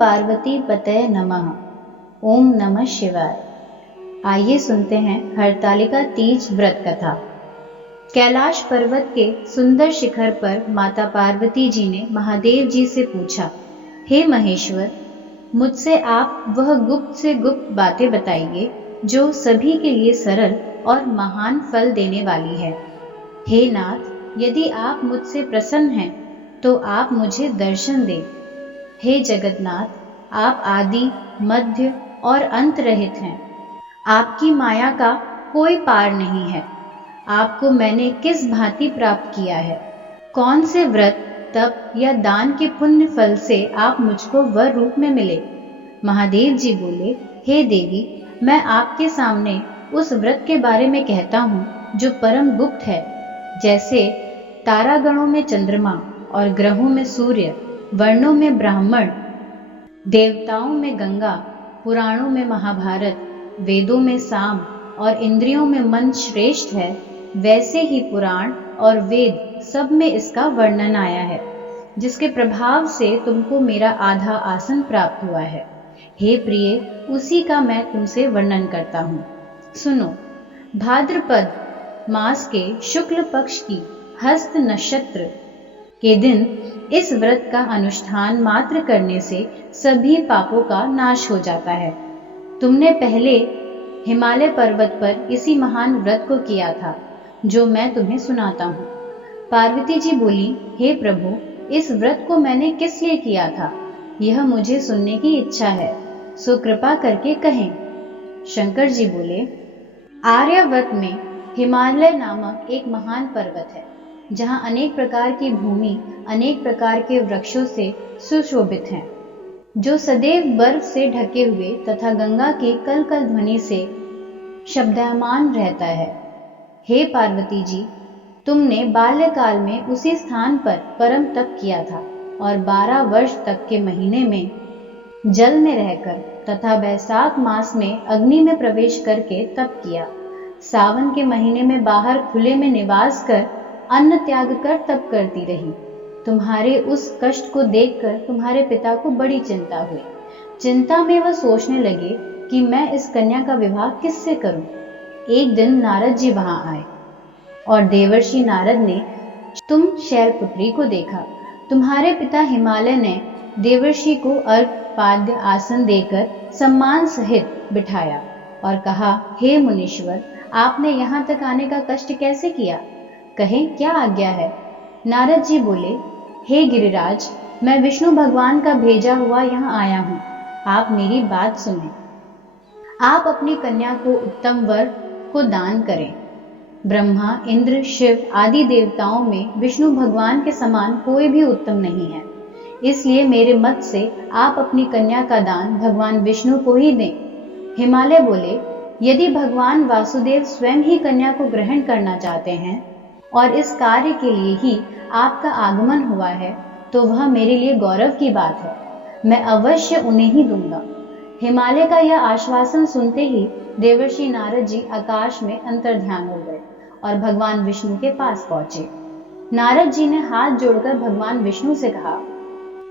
पार्वती पतये नमः। ओम नमः शिवाय। आइए सुनते हैं हरतालिका तीज व्रत कथा। कैलाश पर्वत के सुंदर शिखर पर माता पार्वती जी ने महादेव जी से पूछा, हे महेश्वर, मुझसे आप वह गुप्त से गुप्त बातें बताइए जो सभी के लिए सरल और महान फल देने वाली है। हे नाथ, यदि आप मुझसे प्रसन्न हैं तो आप मुझे दर्शन दें। हे जगन्नाथ, आप आदि, मध्य और अंत रहित हैं। आपकी माया का कोई पार नहीं है। आपको मैंने किस भांति प्राप्त किया है? कौन से व्रत, तप या दान के पुण्य फल से आप मुझको वर रूप में मिले? महादेव जी बोले, हे देवी, मैं आपके सामने उस व्रत के बारे में कहता हूँ जो परम गुप्त है। जैसे तारागणों में चंद्रमा और ग्रहों में सूर्य, वर्णों में ब्राह्मण, देवताओं में गंगा, पुराणों में महाभारत, वेदों में साम और इंद्रियों में मन श्रेष्ठ है, वैसे ही पुराण और वेद सब में इसका वर्णन आया है, जिसके प्रभाव से तुमको मेरा आधा आसन प्राप्त हुआ है। हे प्रिय, उसी का मैं तुमसे वर्णन करता हूँ। सुनो, भाद्रपद मास के शुक्ल पक्ष की हस्त नक्षत्र के दिन इस व्रत का अनुष्ठान मात्र करने से सभी पापों का नाश हो जाता है। तुमने पहले हिमालय पर्वत पर इसी महान व्रत को किया था, जो मैं तुम्हें सुनाता हूँ। पार्वती जी बोली, हे प्रभु, इस व्रत को मैंने किस लिए किया था, यह मुझे सुनने की इच्छा है, सो कृपा करके कहें। शंकर जी बोले, आर्यावर्त में हिमालय नामक एक महान पर्वत है, जहाँ अनेक प्रकार की भूमि अनेक प्रकार के वृक्षों से सुशोभित है, जो सदैव बर्फ से ढके हुए तथा गंगा की कल कल ध्वनि से शब्दमान रहता है। हे पार्वती जी, तुमने बाल्यकाल में उसी स्थान पर परम तप किया था और 12 वर्ष तक के महीने में जल में रहकर तथा बैसाख मास में अग्नि में प्रवेश करके तप किया। सावन के महीने में बाहर खुले में निवास कर अन्न त्याग कर तप करती रही। तुम्हारे उस कष्ट को देखकर तुम्हारे पिता को बड़ी चिंता हुई। चिंता में वह सोचने लगे कि मैं इस कन्या का विवाह किससे करूं। एक दिन नारद जी वहां आए और देवर्षि नारद ने तुम शैलपुत्री को देखा। तुम्हारे पिता हिमालय ने देवर्षि को अर्घ पाद्य आसन देकर सम्मान सहित बिठाया और कहा, हे मुनीश्वर, आपने यहाँ तक आने का कष्ट कैसे किया? कहें, क्या आज्ञा है? नारद जी बोले, हे गिरिराज, मैं विष्णु भगवान का भेजा हुआ यहाँ आया हूँ। आप मेरी बात सुनें। आप अपनी कन्या को उत्तम वर को दान करें। ब्रह्मा, इंद्र, शिव आदि देवताओं में विष्णु भगवान के समान कोई भी उत्तम नहीं है। इसलिए मेरे मत से आप अपनी कन्या का दान भगवान विष्णु को ही दें। हिमालय बोले, यदि भगवान वासुदेव स्वयं ही कन्या को ग्रहण करना चाहते हैं और इस कार्य के लिए ही आपका आगमन हुआ है, तो वह मेरे लिए गौरव की बात है। मैं अवश्य उन्हें ही दूंगा। हिमालय का यह आश्वासन सुनते ही देवर्षि नारद जी आकाश में अंतर्ध्यान हो गए और भगवान विष्णु के पास पहुंचे। नारद जी ने हाथ जोड़कर भगवान विष्णु से कहा,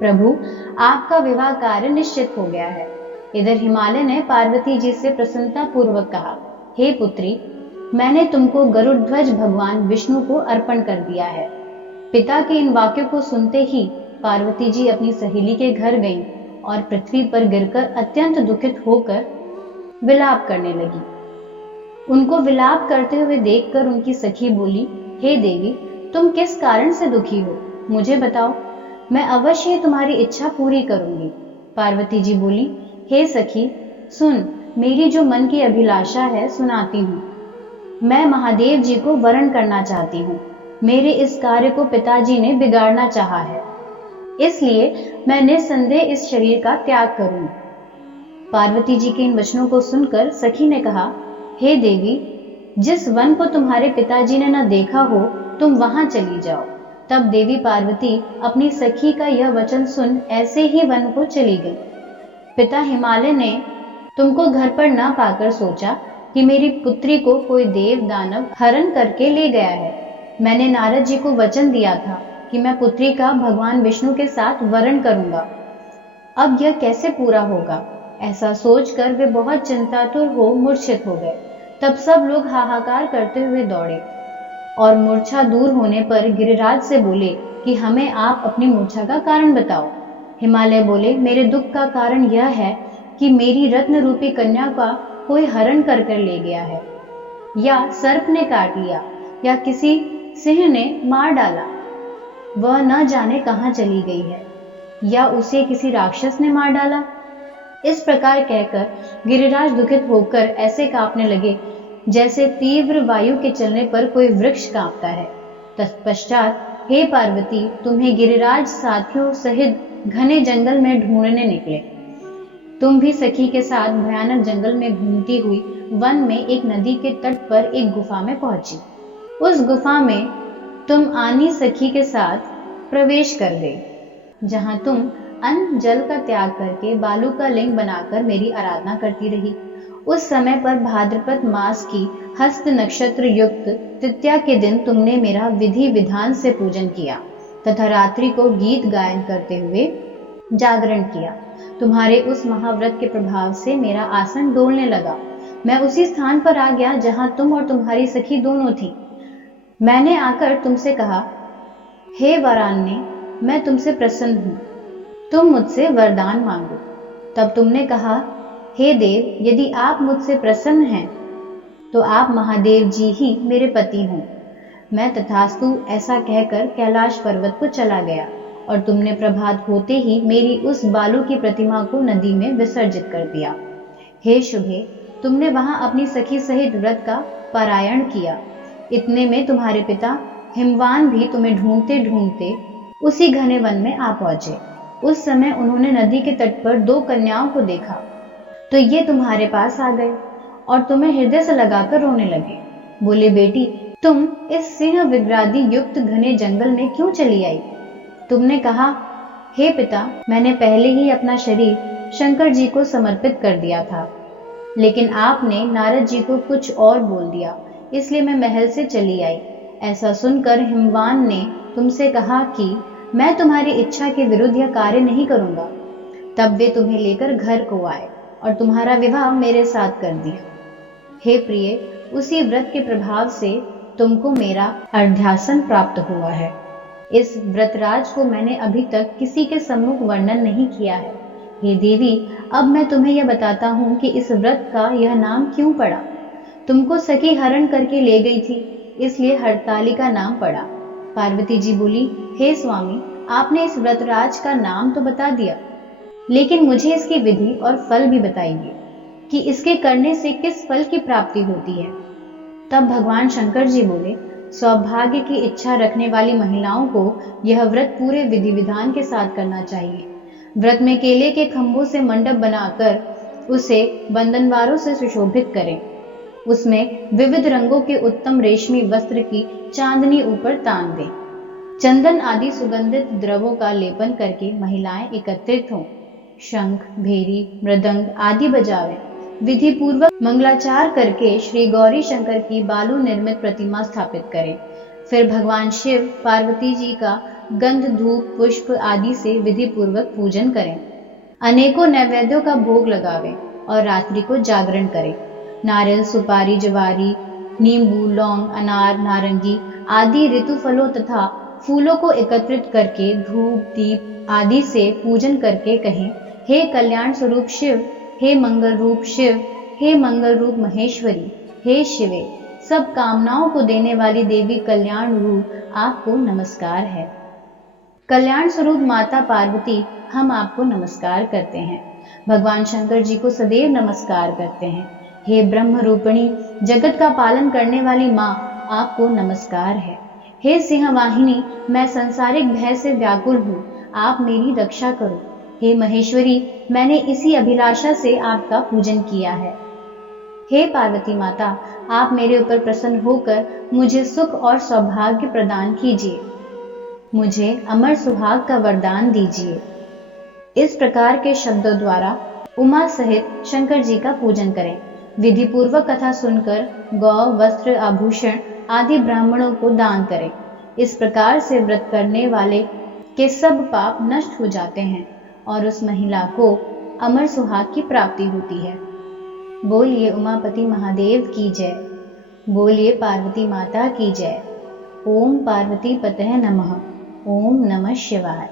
प्रभु, आपका विवाह कार्य निश्चित हो गया है। इधर हिमालय ने पार्वती जी से प्रसन्नता पूर्वक कहा, हे पुत्री, मैंने तुमको गरुड़ध्वज भगवान विष्णु को अर्पण कर दिया है। पिता के इन वाक्यों को सुनते ही पार्वती जी अपनी सहेली के घर गईं और पृथ्वी पर गिरकर अत्यंत दुखित होकर विलाप करने लगी। उनको विलाप करते हुए देखकर उनकी सखी बोली, हे देवी, तुम किस कारण से दुखी हो? मुझे बताओ, मैं अवश्य ही तुम्हारी इच्छा पूरी करूंगी। पार्वती जी बोली, हे सखी, सुन, मेरी जो मन की अभिलाषा है सुनाती हूँ। मैं महादेव जी को वरण करना चाहती हूँ। मेरे इस कार्य को पिताजी ने बिगाड़ना चाहा है, इसलिए मैं निस्संदेह इस शरीर का त्याग करूंगी। पार्वती जी के इन वचनों को सुनकर सखी ने कहा, हे देवी, जिस वन को तुम्हारे पिताजी ने न देखा हो, तुम वहां चली जाओ। तब देवी पार्वती अपनी सखी का यह वचन सुन ऐसे ही वन को चली गई। पिता हिमालय ने तुमको घर पर न पाकर सोचा कि मेरी पुत्री को कोई देव दानव हरण करके ले गया है। मैंने नारद जी को वचन दिया था कि मैं पुत्री का भगवान विष्णु के साथ वरण करूंगा। अब यह कैसे पूरा होगा? ऐसा सोचकर वे बहुत चिंतातुर हो मूर्छित हो गए। तब सब लोग हाहाकार करते हुए दौड़े और मूर्छा दूर होने पर गिरिराज से बोले कि हमें आप अपनी मूर्छा का कारण बताओ। हिमालय बोले, मेरे दुख का कारण यह है कि मेरी रत्न रूपी कन्या का कोई हरण कर कर ले गया है, या सर्प ने काट लिया, या किसी सिंह ने मार डाला। वह न जाने कहां चली गई है, या उसे किसी राक्षस ने मार डाला। इस प्रकार कहकर गिरिराज दुखित होकर ऐसे कांपने लगे जैसे तीव्र वायु के चलने पर कोई वृक्ष कांपता है। तत्पश्चात, हे पार्वती, तुम्हें गिरिराज साथियों सहित घने जंगल में ढूंढने निकले। तुम भी सखी के साथ भयानक जंगल में घूमती हुई वन में एक नदी के तट पर एक गुफा में पहुंची। उस गुफा में तुम आनी सखी के साथ प्रवेश कर गई, जहां तुम अन्न जल का त्याग करके बालू का लिंग बनाकर मेरी आराधना करती रही। उस समय पर भाद्रपद मास की हस्त नक्षत्र युक्त तृतीया के दिन तुमने मेरा विधि विधान से पूजन किया तथा रात्रि को गीत गायन करते हुए जागरण किया। तुम्हारे उस महाव्रत के प्रभाव से मेरा आसन डोलने लगा। मैं उसी स्थान पर आ गया जहां तुम और तुम्हारी सखी दोनों थी। मैंने आकर तुमसे कहा, हे वरान्य, मैं तुमसे प्रसन्न हूं, तुम मुझसे वरदान मांगो। तब तुमने कहा, हे देव, यदि आप मुझसे प्रसन्न हैं तो आप महादेव जी ही मेरे पति हों। मैं तथास्तु ऐसा कहकर कैलाश पर्वत को चला गया और तुमने प्रभात होते ही मेरी उस बालू की प्रतिमा को नदी में विसर्जित कर दिया। हे शुभे, तुमने वहां अपनी सखी सहित व्रत का पारायण किया। इतने में तुम्हारे पिता हिमवान भी तुम्हें ढूंढते ढूंढते उसी घने वन में आ पहुंचे। उस समय उन्होंने नदी के तट पर 2 कन्याओं को देखा तो ये तुम्हारे पास आ गए और तुम्हें हृदय से लगाकर रोने लगे। बोले, बेटी, तुम इस सिंह विग्रादि युक्त घने जंगल में क्यों चली आई? तुमने कहा, हे पिता, मैंने पहले ही अपना शरीर शंकर जी को समर्पित कर दिया था, लेकिन आपने नारद जी को कुछ और बोल दिया, इसलिए मैं महल से चली आई। ऐसा सुनकर हिमवान ने तुमसे कहा कि मैं तुम्हारी इच्छा के विरुद्ध यह कार्य नहीं करूंगा। तब वे तुम्हें लेकर घर को आए और तुम्हारा विवाह मेरे साथ कर दिया। हे प्रिय, उसी व्रत के प्रभाव से तुमको मेरा अर्ध्यासन प्राप्त हुआ है। इस व्रतराज को मैंने अभी तक किसी के सम्मुख वर्णन नहीं किया है। हे देवी, अब मैं तुम्हें यह बताता हूं कि इस व्रत का यह नाम क्यों पड़ा। तुमको सखी हरण करके ले गई थी, इसलिए हरतालिका नाम पड़ा। पार्वती जी बोली, हे स्वामी, आपने इस व्रतराज का नाम तो बता दिया, लेकिन मुझे इसकी विधि और फल भी बताइए कि इसके करने से किस फल की प्राप्ति होती है। तब भगवान शंकर जी बोले, सौभाग्य की इच्छा रखने वाली महिलाओं को यह व्रत पूरे विधि विधान के साथ करना चाहिए। व्रत में केले के खंभों से मंडप बनाकर उसे बंधनवारों से सुशोभित करें। उसमें विविध रंगों के उत्तम रेशमी वस्त्र की चांदनी ऊपर तान दें। चंदन आदि सुगंधित द्रवों का लेपन करके महिलाएं एकत्रित हों। शंख, भेरी, मृदंग आदि बजावें। विधि पूर्वक मंगलाचार करके श्री गौरी शंकर की बालू निर्मित प्रतिमा स्थापित करें। फिर भगवान शिव, पार्वती जी का गंध, धूप, पुष्प आदि से विधि पूर्वक पूजन करें। अनेकों नैवेद्यों का भोग लगावें और रात्रि को जागरण करें। नारियल, सुपारी, जवारी, नींबू, लौंग, अनार, नारंगी आदि ऋतु फलों तथा फूलों को एकत्रित करके धूप, दीप आदि से पूजन करके कहें, हे कल्याण स्वरूप शिव, हे मंगल रूप शिव, हे मंगल रूप महेश्वरी, हे शिवे, सब कामनाओं को देने वाली देवी कल्याण रूप, आपको नमस्कार है। कल्याण स्वरूप माता पार्वती, हम आपको नमस्कार करते हैं। भगवान शंकर जी को सदैव नमस्कार करते हैं। हे ब्रह्म रूपिणी, जगत का पालन करने वाली माँ, आपको नमस्कार है। हे सिंहवाहिनी, मैं संसारिक भय से व्याकुल हूँ, आप मेरी रक्षा करो। हे महेश्वरी, मैंने इसी अभिलाषा से आपका पूजन किया है। हे पार्वती माता, आप मेरे ऊपर प्रसन्न होकर मुझे सुख और सौभाग्य प्रदान कीजिए। मुझे अमर सुहाग का वरदान दीजिए। इस प्रकार के शब्दों द्वारा उमा सहित शंकर जी का पूजन करें। विधि पूर्वक कथा सुनकर गौ, वस्त्र, आभूषण आदि ब्राह्मणों को दान करें। इस प्रकार से व्रत करने वाले के सब पाप नष्ट हो जाते हैं और उस महिला को अमर सुहाग की प्राप्ति होती है। बोलिए उमापति महादेव की जय। बोलिए पार्वती माता की जय। ओम पार्वती पतये नमः। ओम नमः शिवाय।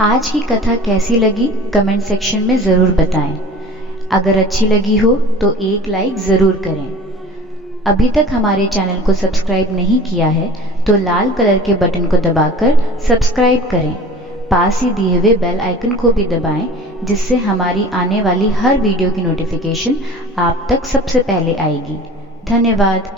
आज की कथा कैसी लगी कमेंट सेक्शन में ज़रूर बताएं। अगर अच्छी लगी हो तो एक लाइक ज़रूर करें। अभी तक हमारे चैनल को सब्सक्राइब नहीं किया है तो लाल कलर के बटन को दबाकर सब्सक्राइब करें। पास ही दिए हुए बेल आइकन को भी दबाएं, जिससे हमारी आने वाली हर वीडियो की नोटिफिकेशन आप तक सबसे पहले आएगी। धन्यवाद।